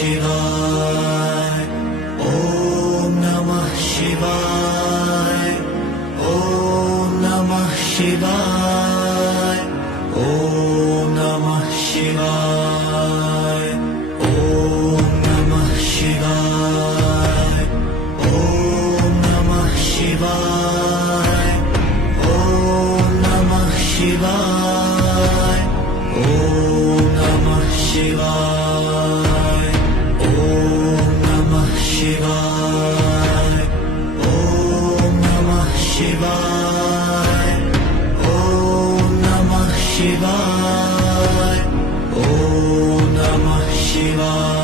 शिवाय. ओम नमः शिवाय. ओम नमः शिवाय. ओम नमः शिवाय. ओम नमः शिवाय. ओम नमः शिवाय. ओम नमः शिवाय. ओम नमः शिवाय. ओम नमः शिवाय. ओम नमः शिवाय. ओम नमः शिवाय. ओम नमः शिवाय.